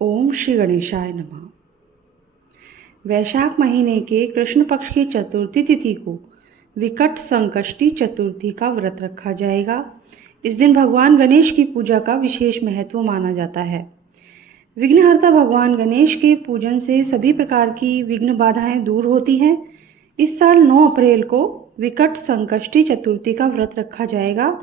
ओम श्री गणेशाय नमः। वैशाख महीने के कृष्ण पक्ष की चतुर्थी तिथि को विकट संकष्टी चतुर्थी का व्रत रखा जाएगा। इस दिन भगवान गणेश की पूजा का विशेष महत्व माना जाता है। विघ्नहर्ता भगवान गणेश के पूजन से सभी प्रकार की विघ्न बाधाएं दूर होती हैं। इस साल 9 अप्रैल को विकट संकष्टी चतुर्थी का व्रत रखा जाएगा।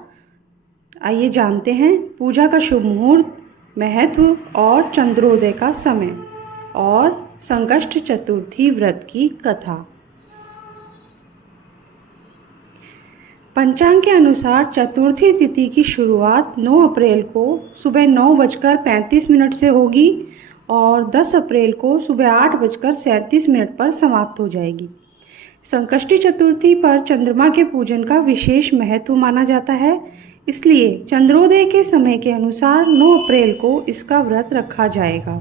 आइए जानते हैं पूजा का शुभ मुहूर्त, महत्व और चंद्रोदय का समय और संकष्ट चतुर्थी व्रत की कथा। पंचांग के अनुसार चतुर्थी तिथि की शुरुआत 9 अप्रैल को सुबह 9:35 से होगी और 10 अप्रैल को सुबह 8:37 पर समाप्त हो जाएगी। संकष्टी चतुर्थी पर चंद्रमा के पूजन का विशेष महत्व माना जाता है, इसलिए चंद्रोदय के समय के अनुसार 9 अप्रैल को इसका व्रत रखा जाएगा।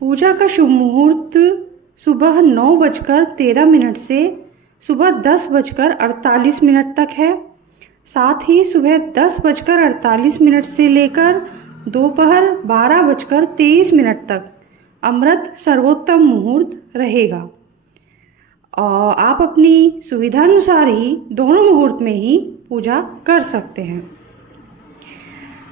पूजा का शुभ मुहूर्त सुबह 9:13 से सुबह 10:48 तक है। साथ ही सुबह 10:48 से लेकर दोपहर 12:23 तक अमृत सर्वोत्तम मुहूर्त रहेगा और आप अपनी सुविधानुसार ही दोनों मुहूर्त में ही पूजा कर सकते हैं।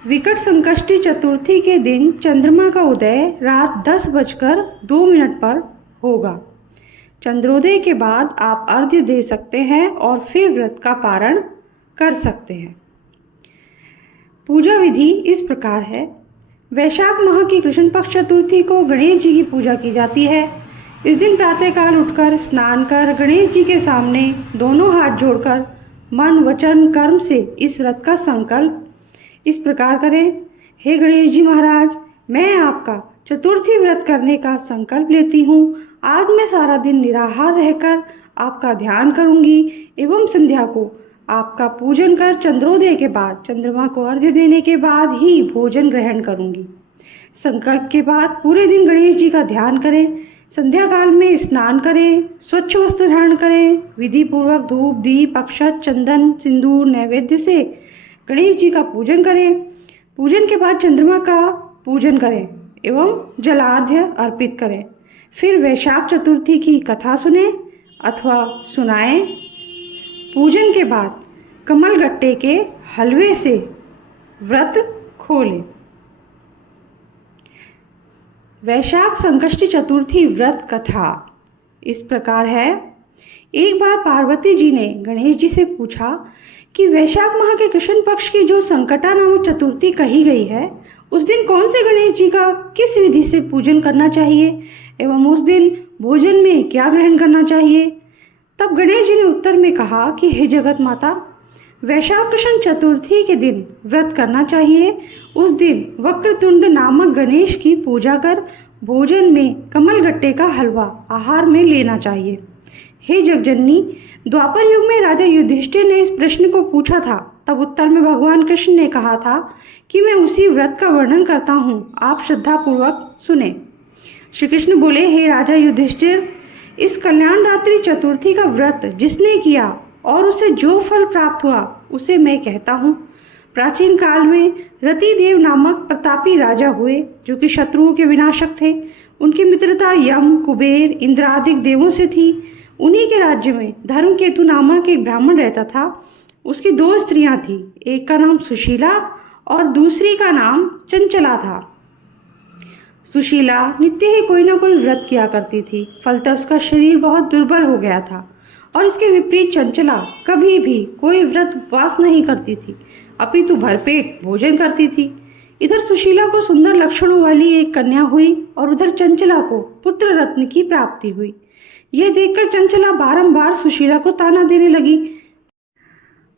विकट संकष्टी चतुर्थी के दिन चंद्रमा का उदय रात 10:02 पर होगा। चंद्रोदय के बाद आप अर्घ्य दे सकते हैं और फिर व्रत का पारण कर सकते हैं। पूजा विधि इस प्रकार है। वैशाख माह की कृष्ण पक्ष चतुर्थी को गणेश जी की पूजा की जाती है। इस दिन प्रातःकाल उठकर स्नान कर गणेश जी के सामने दोनों हाथ जोड़कर मन वचन कर्म से इस व्रत का संकल्प इस प्रकार करें। हे गणेश जी महाराज, मैं आपका चतुर्थी व्रत करने का संकल्प लेती हूँ। आज मैं सारा दिन निराहार रहकर आपका ध्यान करूँगी एवं संध्या को आपका पूजन कर चंद्रोदय के बाद चंद्रमा को अर्घ्य देने के बाद ही भोजन ग्रहण करूँगी। संकल्प के बाद पूरे दिन गणेश जी का ध्यान करें। संध्या काल में स्नान करें, स्वच्छ वस्त्र धारण करें, विधि पूर्वक धूप दीप अक्षत चंदन सिंदूर नैवेद्य से गणेश जी का पूजन करें। पूजन के बाद चंद्रमा का पूजन करें एवं जलार्घ्य अर्पित करें। फिर वैशाख चतुर्थी की कथा सुने अथवा सुनाएं। पूजन के बाद कमल गट्टे के हलवे से व्रत खोलें। वैशाख संकष्टी चतुर्थी व्रत कथा इस प्रकार है। एक बार पार्वती जी ने गणेश जी से पूछा कि वैशाख माह के कृष्ण पक्ष की जो संकटा नामक चतुर्थी कही गई है, उस दिन कौन से गणेश जी का किस विधि से पूजन करना चाहिए एवं उस दिन भोजन में क्या ग्रहण करना चाहिए। तब गणेश जी ने उत्तर में कहा कि हे जगत माता, वैशाख कृष्ण चतुर्थी के दिन व्रत करना चाहिए। उस दिन वक्रतुंड नामक गणेश की पूजा कर भोजन में कमलगट्टे का हलवा आहार में लेना चाहिए। हे जगजननी, द्वापर युग में राजा युधिष्ठिर ने इस प्रश्न को पूछा था। तब उत्तर में भगवान कृष्ण ने कहा था कि मैं उसी व्रत का वर्णन करता हूँ, आप श्रद्धापूर्वक सुने। श्री कृष्ण बोले, हे राजा युधिष्ठिर, इस कल्याणदात्री चतुर्थी का व्रत जिसने किया और उसे जो फल प्राप्त हुआ उसे मैं कहता हूँ। प्राचीन काल में रतिदेव नामक प्रतापी राजा हुए जो कि शत्रुओं के विनाशक थे। उनकी मित्रता यम कुबेर इंद्र आदि देवों से थी। उन्हीं के राज्य में धर्मकेतु नामक एक ब्राह्मण रहता था। उसकी 2 स्त्रियां थीं, एक का नाम सुशीला और दूसरी का नाम चंचला था। सुशीला नित्य ही कोई ना कोई व्रत किया करती थी, फलतः उसका शरीर बहुत दुर्बल हो गया था। और इसके विपरीत चंचला कभी भी कोई व्रत उपवास नहीं करती थी, अपितु भरपेट भोजन करती थी। इधर सुशीला को सुंदर लक्षणों वाली एक कन्या हुई और उधर चंचला को पुत्र रत्न की प्राप्ति हुई। यह देखकर चंचला बारंबार सुशीला को ताना देने लगी,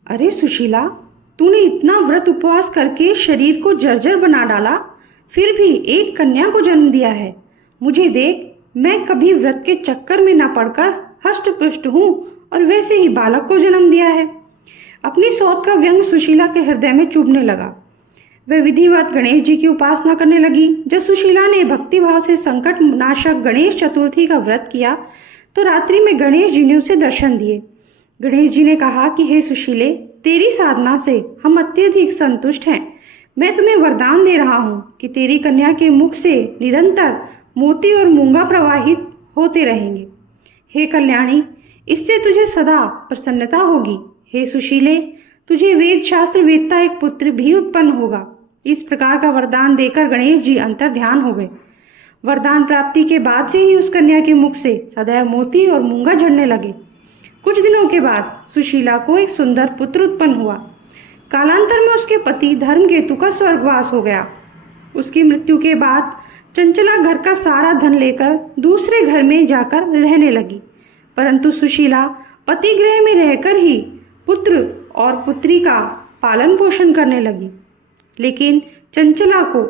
अरे सुशीला, तूने इतना व्रत उपवास करके शरीर को जर्जर बना डाला, फिर भी एक कन्या को जन्म दिया है। मुझे देख, मैं कभी व्रत के चक्कर में ना पड़कर हष्ट पुष्ट हूँ और वैसे ही बालक को जन्म दिया है। अपनी सौत का व्यंग सुशीला के हृदय में चुभने लगा। वह विधिवत गणेश जी की उपासना करने लगी। जब सुशीला ने भक्तिभाव से संकट नाशक गणेश चतुर्थी का व्रत किया तो रात्रि में गणेश जी ने उसे दर्शन दिए। गणेश जी ने कहा कि हे सुशीले, तेरी साधना से हम अत्यधिक संतुष्ट हैं। मैं तुम्हें वरदान दे रहा हूँ कि तेरी कन्या के मुख से निरंतर मोती और मूंगा प्रवाहित होते रहेंगे। हे कल्याणी, इससे तुझे सदा प्रसन्नता होगी। हे सुशीले, तुझे वेद शास्त्र वेदता एक पुत्र भी उत्पन्न होगा। इस प्रकार का वरदान देकर गणेश जी अंतर ध्यान हो गए। वरदान प्राप्ति के बाद से ही उस कन्या के मुख से सदैव मोती और मूंगा झड़ने लगे। कुछ दिनों के बाद सुशीला को एक सुंदर पुत्र उत्पन्न हुआ। कालांतर में उसके पति धर्मकेतु का स्वर्गवास हो गया। उसकी मृत्यु के बाद चंचला घर का सारा धन लेकर दूसरे घर में जाकर रहने लगी, परंतु सुशीला पति गृह में रहकर ही पुत्र और पुत्री का पालन पोषण करने लगी। लेकिन चंचला को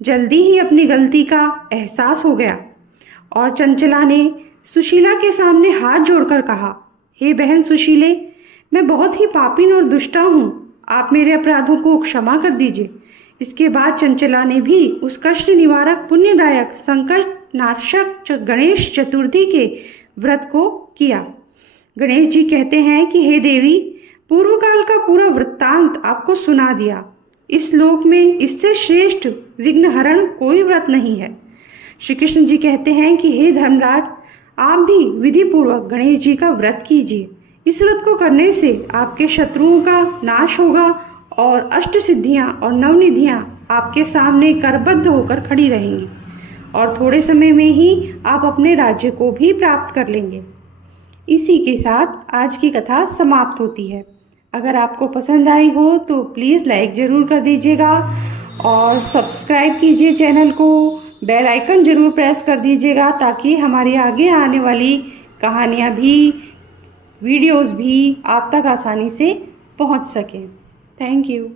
जल्दी ही अपनी गलती का एहसास हो गया और चंचला ने सुशीला के सामने हाथ जोड़कर कहा, हे बहन सुशीले, मैं बहुत ही पापीन और दुष्टा हूँ, आप मेरे अपराधों को क्षमा कर दीजिए। इसके बाद चंचला ने भी उस कष्ट निवारक पुण्यदायक संकट नाशक गणेश चतुर्थी के व्रत को किया। गणेश जी कहते हैं कि हे देवी, पूर्व काल का पूरा वृत्तांत आपको सुना दिया। इस लोक में इससे श्रेष्ठ विघ्नहरण कोई व्रत नहीं है। श्री कृष्ण जी कहते हैं कि हे धर्मराज, आप भी विधि पूर्वक गणेश जी का व्रत कीजिए। इस व्रत को करने से आपके शत्रुओं का नाश होगा और अष्ट सिद्धियाँ और नवनिधियाँ आपके सामने करबद्ध होकर खड़ी रहेंगी और थोड़े समय में ही आप अपने राज्य को भी प्राप्त कर लेंगे। इसी के साथ आज की कथा समाप्त होती है। अगर आपको पसंद आई हो तो प्लीज़ लाइक ज़रूर कर दीजिएगा और सब्सक्राइब कीजिए चैनल को, बेल आइकन ज़रूर प्रेस कर दीजिएगा ताकि हमारी आगे आने वाली कहानियाँ भी, वीडियोस भी आप तक आसानी से पहुँच सकें। Thank you.